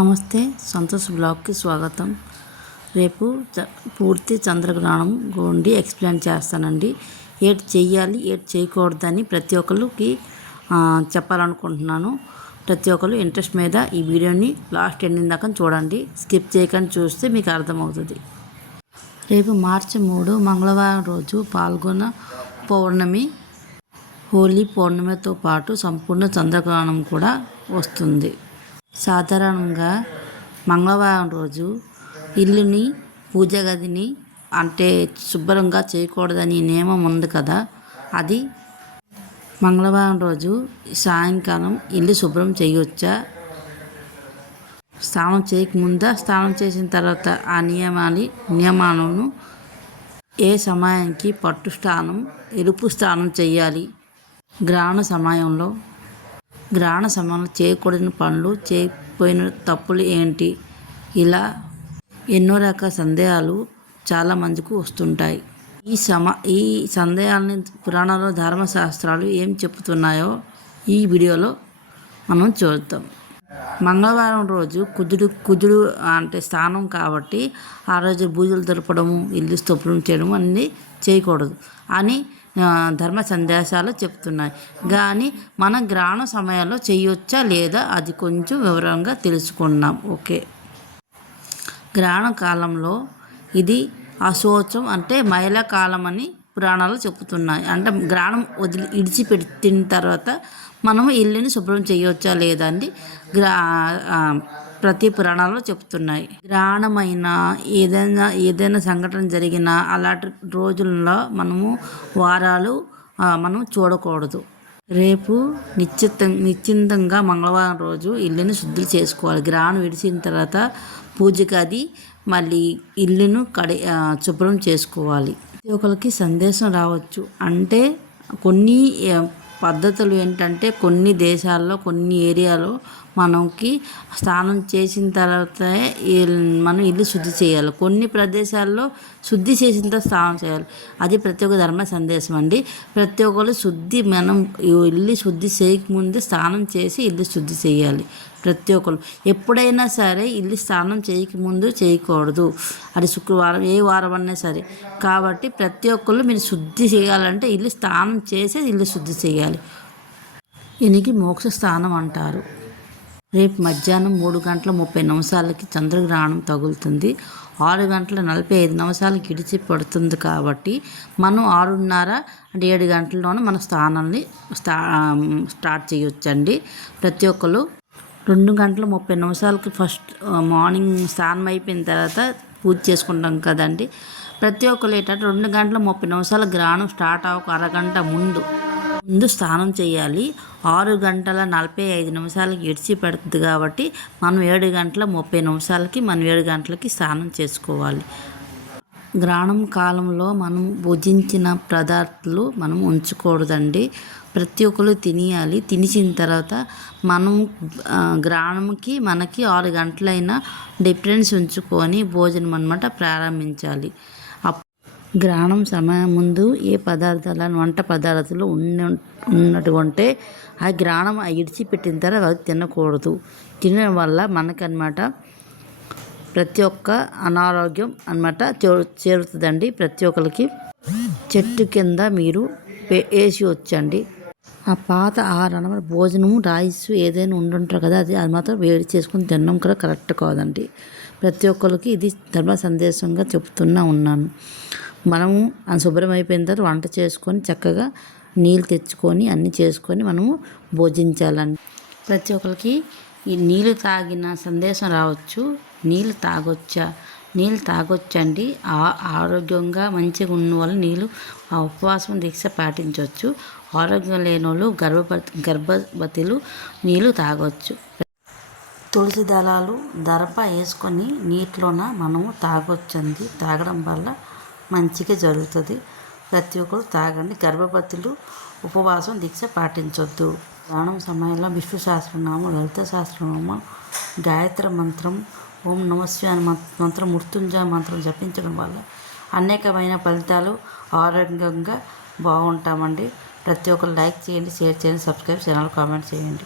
నమస్తే, సంతోష్ బ్లాగ్కి స్వాగతం. రేపు పూర్తి చంద్రగ్రహణం గురించి ఎక్స్ప్లెయిన్ చేస్తానండి. ఏటి చెయ్యాలి, ఏటి చేయకూడదని ప్రతి ఒక్కరికి చెప్పాలనుకుంటున్నాను. ప్రతి ఒక్కరు ఇంట్రెస్ట్ మీద ఈ వీడియోని లాస్ట్ ఎండింగ్ దాకా చూడండి. స్కిప్ చేయకుండా చూస్తే మీకు అర్థమవుతుంది. రేపు మార్చి 3 మంగళవారం రోజు పాల్గొన పౌర్ణమి, హోలీ పౌర్ణమితో పాటు సంపూర్ణ చంద్రగ్రహణం కూడా వస్తుంది. సాధారణంగా మంగళవారం రోజు ఇల్లుని, పూజ గదిని అంటే శుభ్రంగా చేయకూడదని నియమం ఉంది కదా. అది మంగళవారం రోజు సాయంకాలం ఇల్లు శుభ్రం చేయవచ్చా, స్నానం చేయకముందా, స్నానం చేసిన తర్వాత ఆ నియమాలను ఏ సమయానికి పట్టు స్నానం, ఎరుపు స్నానం చేయాలి, గ్రహణ సమయంలో చేయకూడని పనులు, చేయకపోయిన తప్పులు ఏంటి, ఇలా ఎన్నో రకాల సందేహాలు చాలా మందికి వస్తుంటాయి. ఈ సందేహాలని పురాణాలు, ధర్మశాస్త్రాలు ఏం చెప్తున్నాయో ఈ వీడియోలో మనం చూద్దాం. మంగళవారం రోజు కుజుడు అంటే స్థానం కాబట్టి ఆ రోజు పూజలు జరపడము, ఇల్లు శుభ్రం చేయడం అన్నీ చేయకూడదు అని ధర్మ సందేశాలు చెప్తున్నాయి. కానీ మన గ్రహణ సమయాల్లో చేయొచ్చా లేదా అది కొంచెం వివరంగా తెలుసుకున్నాం. ఓకే, గ్రహణ కాలంలో ఇది అశోచం అంటే మహిళా కాలం అని పురాణాలు చెప్తున్నాయి. అంటే గ్రహణం ఇడిచిపెట్టిన తర్వాత మనము ఇల్లుని శుభ్రం చేయవచ్చా లేదా అని ప్రతి పురాణాల్లో చెప్తున్నాయి. గ్రహణమైనా ఏదైనా సంఘటన జరిగినా అలాంటి రోజుల్లో వారాలు మనం చూడకూడదు. రేపు నిశ్చింతంగా మంగళవారం రోజు ఇల్లుని శుద్ధి చేసుకోవాలి. గ్రహణం విడిచిన తర్వాత పూజ గది మళ్ళీ ఇల్లును శుభ్రం చేసుకోవాలి. ఒకరికి సందేశం రావచ్చు. అంటే కొన్ని పద్ధతులు ఏంటంటే కొన్ని దేశాల్లో, కొన్ని ఏరియాలో మనకి స్నానం చేసిన తర్వాత మనం ఇల్లు శుద్ధి చేయాలి. కొన్ని ప్రదేశాల్లో శుద్ధి చేసిన తర్వాత స్నానం చేయాలి. అది ప్రతి ఒక్క ధర్మ సందేశం అండి. ప్రతి ఒక్కరు మనం ఇల్లు శుద్ధి చేయకముందే స్నానం చేసి ఇల్లు శుద్ధి చేయాలి. ప్రతి ఒక్కరు ఎప్పుడైనా సరే ఇల్లు స్నానం చేయకముందు చేయకూడదు. అది శుక్రవారం, ఏ వారం అన్నా సరే. కాబట్టి ప్రతి ఒక్కరు మీరు శుద్ధి చేయాలంటే ఇల్లు స్నానం చేసి ఇల్లు శుద్ధి చేయాలి. దీనికి మోక్ష స్థానం అంటారు. రేపు మధ్యాహ్నం 3:30 చంద్రగ్రహణం తగులుతుంది. 6:45 ఇడిచి పడుతుంది. కాబట్టి మనం 6:30 అంటే 7 గంటల్లోనే మన స్థానాన్ని స్టార్ట్ చేయొచ్చండి. ప్రతి ఒక్కరు 2:30 ఫస్ట్ మార్నింగ్ స్నానం అయిపోయిన తర్వాత పూజ చేసుకుంటాం కదండి. ప్రతి ఒక్కరు ఏంటంటే 2:30 గ్రహణం స్టార్ట్ అవ్వక అరగంట ముందు స్నానం చేయాలి. 6:45 ఇడిచి పెడుతుంది కాబట్టి మనం 7:30 మనం 7 గంటలకి స్నానం చేసుకోవాలి. గ్రహణం కాలంలో మనం భుజించిన పదార్థాలు మనం ఉంచకూడదండి. ప్రతి ఒక్కరు తినేయాలి. తినేసిన తర్వాత మనం గ్రహణంకి మనకి 6 గంటలైనా డిఫరెన్స్ ఉంచుకొని భోజనం అన్నమాట ప్రారంభించాలి. గ్రహణం సమయం ముందు ఏ పదార్థాలను, వంట పదార్థాలు ఉన్నటువంటి ఆ గ్రహణం ఇడిచిపెట్టిన తర్వాత అది తినకూడదు. తినడం వల్ల మనకన్నమాట ప్రతి ఒక్క అనారోగ్యం చేరుతుందండి. ప్రతి ఒక్కరికి చెట్టు కింద మీరు వేసి వచ్చండి. ఆ పాత ఆహారం భోజనము, రైస్ ఏదైనా ఉండుంటారు కదా, అది మాత్రం వేడి చేసుకుని తినడం కూడా కరెక్ట్ కాదండి. ప్రతి ఒక్కరికి ఇది ధర్మ సందేశంగా చెప్తున్నా ఉన్నాను. మనము శుభ్రం అయిపోయిన తర్వాత వంట చేసుకొని చక్కగా నీళ్ళు తెచ్చుకొని అన్నీ చేసుకొని మనము భోజించాలండి. ప్రతి ఒక్కరికి ఈ నీళ్ళు తాగిన సందేశం రావచ్చు. నీళ్ళు తాగొచ్చండి. ఆరోగ్యంగా మంచిగా ఉన్న వాళ్ళు నీళ్ళు ఉపవాసం దీక్ష పాటించవచ్చు. ఆరోగ్యం లేని వాళ్ళు గర్భవతులు నీళ్ళు తాగొచ్చు. తులసి దళాలు దరప వేసుకొని నీటిలోన మనము తాగొచ్చండి. తాగడం వల్ల మంచిగా జరుగుతుంది. ప్రతి ఒక్కరు తాగండి. గర్భవతులు ఉపవాసం దీక్ష పాటించొద్దు. గ్రహణం సమయంలో విష్ణు సహస్రనామం, లలిత సహస్రనామం, గాయత్రి మంత్రం, ఓం నమఃశివాయ మంత్రం, మృత్యుంజయ మంత్రం జపించడం వల్ల అనేకమైన ఫలితాలు, ఆరోగ్యంగా బాగుంటామండి. ప్రతి ఒక్కరు లైక్ చేయండి, షేర్ చేయండి, సబ్స్క్రైబ్ ఛానల్ కామెంట్ చేయండి.